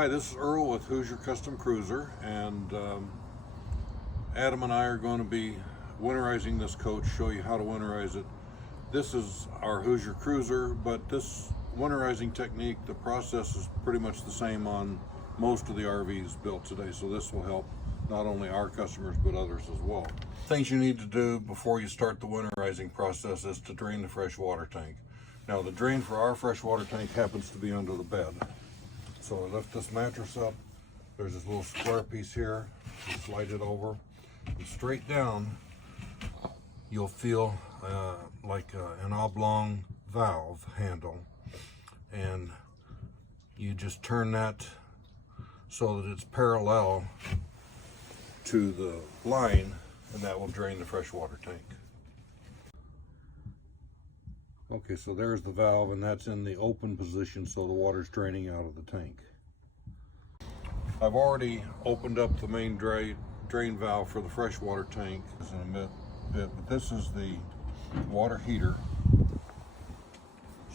Hi, this is Earl with Hoosier Custom Cruiser, and Adam and I are going to be winterizing this coach, show you how to winterize it. This is our Hoosier Cruiser, but this winterizing technique, the process is pretty much the same on most of the RVs built today, so this will help not only our customers but others as well. Things you need to do before you start the winterizing process is to drain the fresh water tank. Now the drain for our fresh water tank happens to be under the bed. So I lift this mattress up, there's this little square piece here, you slide it over, and straight down you'll feel like an oblong valve handle, and you just turn that so that it's parallel to the line, and that will drain the fresh water tank. Okay, so there's the valve, and that's in the open position, so the water's draining out of the tank. I've already opened up the main drain valve for the freshwater tank in a bit, but this is the water heater.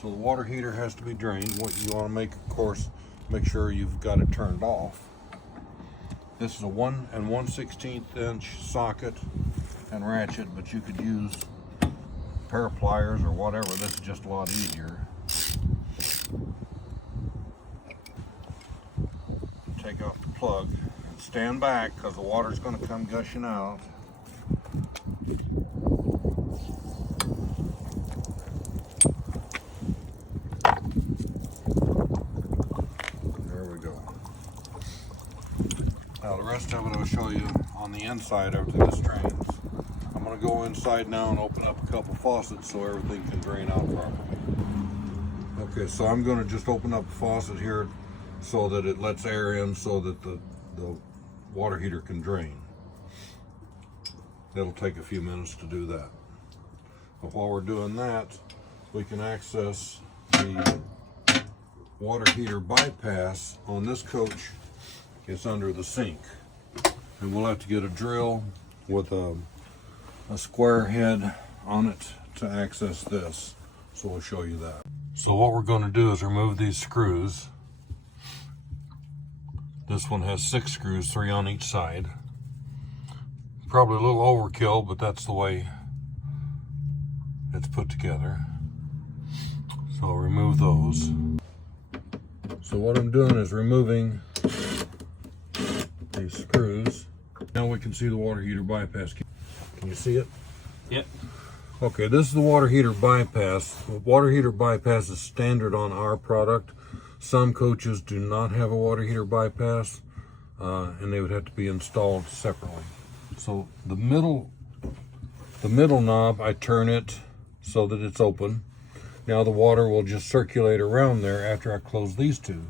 So the water heater has to be drained. What you want to make, of course, make sure you've got it turned off. This is a 1 1/16 inch socket and ratchet, but you could use pair of pliers or whatever. This is just a lot easier. Take off the plug and stand back because the water's going to come gushing out. There we go. Now the rest of it I'll show you on the inside after this drains. I'm going to go inside now and open up a couple faucets so everything can drain out properly. Okay, so I'm going to just open up the faucet here so that it lets air in so that the water heater can drain. It'll take a few minutes to do that. But while we're doing that, we can access the water heater bypass on this coach. It's under the sink. And we'll have to get a drill with a square head on it to access this, so we'll show you that. So what we're going to do is remove these screws. This one has 6 screws, 3 on each side. Probably a little overkill, but that's the way it's put together. So I'll remove those. So what I'm doing is removing these screws. Now we can see the water heater bypass. Can you see it? Yep. Okay, this is the water heater bypass. The water heater bypass is standard on our product. Some coaches do not have a water heater bypass, and they would have to be installed separately. So the middle knob, I turn it so that it's open. Now the water will just circulate around there after I close these two.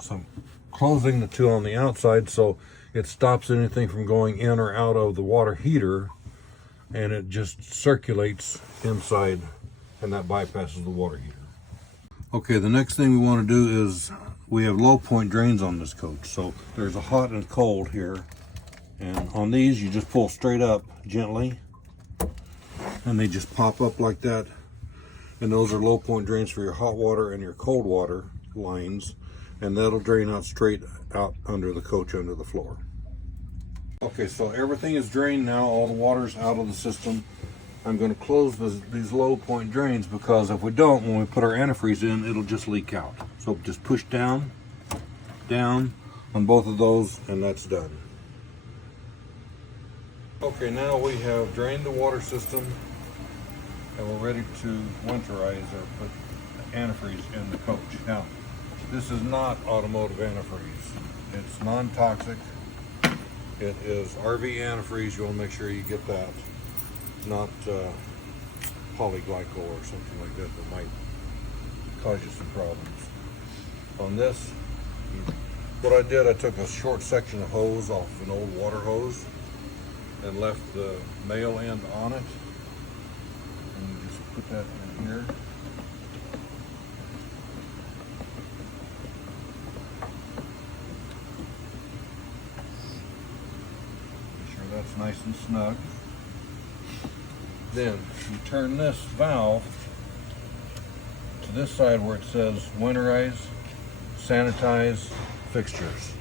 So I'm closing the two on the outside so it stops anything from going in or out of the water heater, and it just circulates inside, and that bypasses the water heater. Okay, the next thing we want to do is we have low point drains on this coach. So there's a hot and cold here, and on these you just pull straight up gently, and they just pop up like that. And those are low point drains for your hot water and your cold water lines, and that'll drain out straight out under the coach, under the floor. Okay, so everything is drained now, all the water's out of the system. I'm going to close these low point drains, because if we don't, when we put our antifreeze in, it'll just leak out. So just push down on both of those, and that's done. Okay, now we have drained the water system, and we're ready to winterize or put antifreeze in the coach. Now, this is not automotive antifreeze. It's non-toxic. It is RV antifreeze. You want to make sure you get that, not polyglycol or something like that might cause you some problems. On this, what I did, I took a short section of hose off of an old water hose and left the male end on it. And you just put that in here. Make sure that's nice and snug. Then you turn this valve to this side where it says winterize, sanitize, fixtures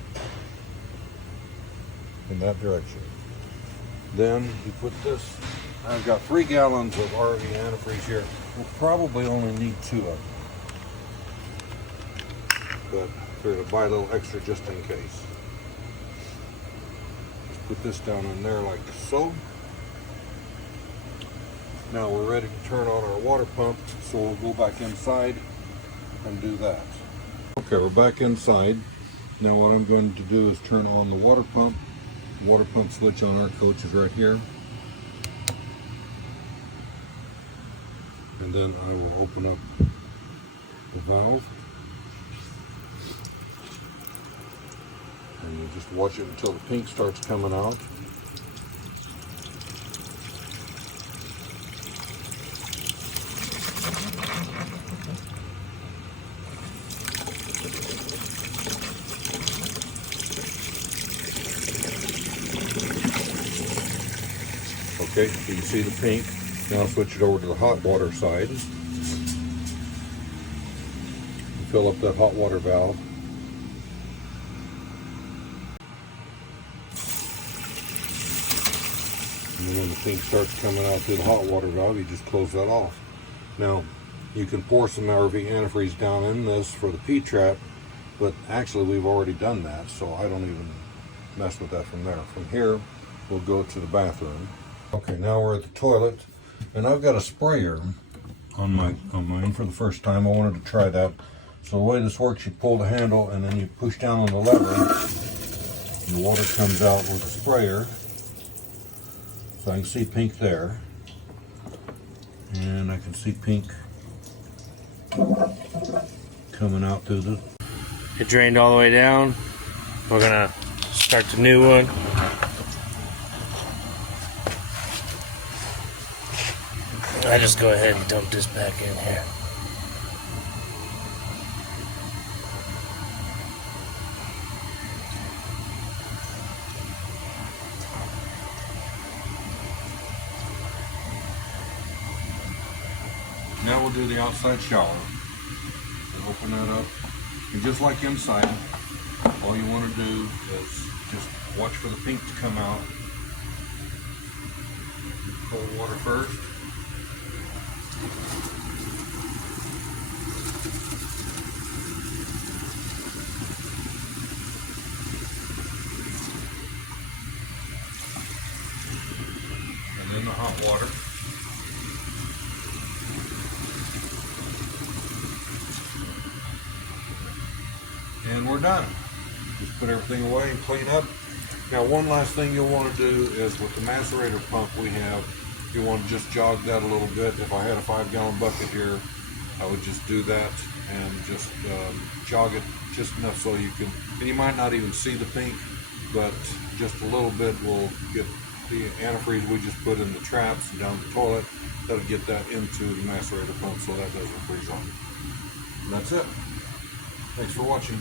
in that direction. Then you put this. I've got 3 gallons of RV antifreeze here. We'll probably only need 2 of them, but figured to buy a little extra just in case. Just put this down in there like so. Now we're ready to turn on our water pump, so we'll go back inside and do that. Okay, we're back inside. Now what I'm going to do is turn on the water pump. The water pump switch on our coach is right here. And then I will open up the valve. And you just watch it until the pink starts coming out. Okay, you can see the pink. Now switch it over to the hot water side. Fill up that hot water valve. And then when the pink starts coming out through the hot water valve, you just close that off. Now, you can pour some RV antifreeze down in this for the P-trap, but actually we've already done that, so I don't even mess with that from there. From here, we'll go to the bathroom. Okay, now we're at the toilet, and I've got a sprayer on mine for the first time. I wanted to try that. So the way this works, you pull the handle and then you push down on the lever, and the water comes out with the sprayer. So I can see pink there, and I can see pink coming out through the... It drained all the way down. We're gonna start the new one. I just go ahead and dump this back in here. Now we'll do the outside shower. So open that up. And just like inside, all you want to do is just watch for the pink to come out. Cold water first. And then the hot water. And we're done. Just put everything away and clean up. Now one last thing you'll want to do is with the macerator pump we have, you want to just jog that a little bit. If I had a 5-gallon bucket here, I would just do that and just jog it just enough so you can, and you might not even see the pink, but just a little bit will get the antifreeze we just put in the traps and down the toilet. That'll get that into the macerator pump so that doesn't freeze on. And that's it. Thanks for watching.